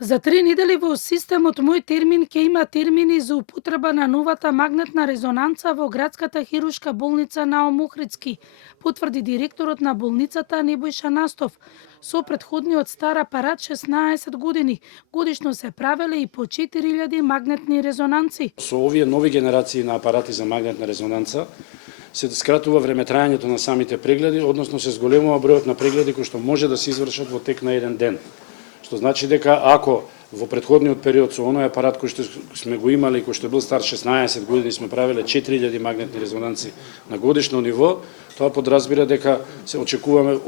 За 3 недели во системот Мој термин ќе има термини за употреба на новата магнетна резонанца во градската хируршка болница Наум Охридски, потврди директорот на болницата Небојша Настов. Со претходниот стар апарат 16 години, годишно се правеле и по 4000 магнетни резонанци. Со овие нови генерации на апарати за магнетна резонанца се скратува времетраењето на самите прегледи, односно се зголемува бројот на прегледи кои што може да се извршат во тек на еден ден. Што значи дека ако во претходниот период со оној апарат кој што сме го имали, кој што бил стар 16 години, сме правеле 4000 магнетни резонанци на годишно ниво, тоа подразбира дека се очекуваме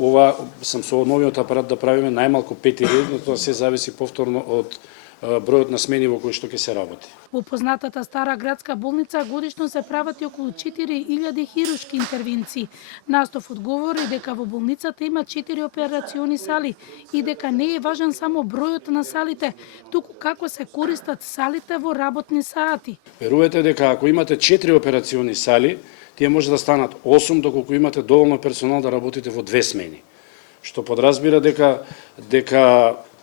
со новиот апарат да правиме најмалку 5000, но тоа се зависи повторно од бројот на смени во кои што ќе се работи. Во познатата стара градска болница годишно се прават и околу 4000 хируршки интервенции. Настов одговори дека во болницата има 4 операциони сали и дека не е важен само бројот на салите, туку како се користат салите во работни сати. Верувате дека ако имате 4 операциони сали, тие може да станат 8 доколку имате доволно персонал да работите во 2 смени. Што подразбира дека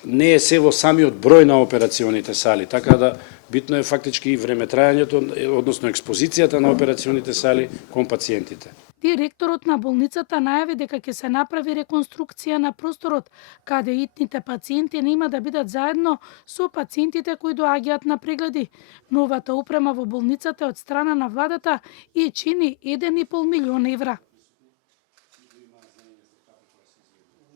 не е се во самиот број на операционите сали, така да битно е фактички и времетраењето, односно експозицијата на операционите сали кон пациентите. Директорот на болницата најави дека ќе се направи реконструкција на просторот, каде итните пациенти нема да бидат заедно со пациентите кои доаѓаат на прегледи. Новата опрема во болницата е од страна на владата и чини 1,5 милион евра.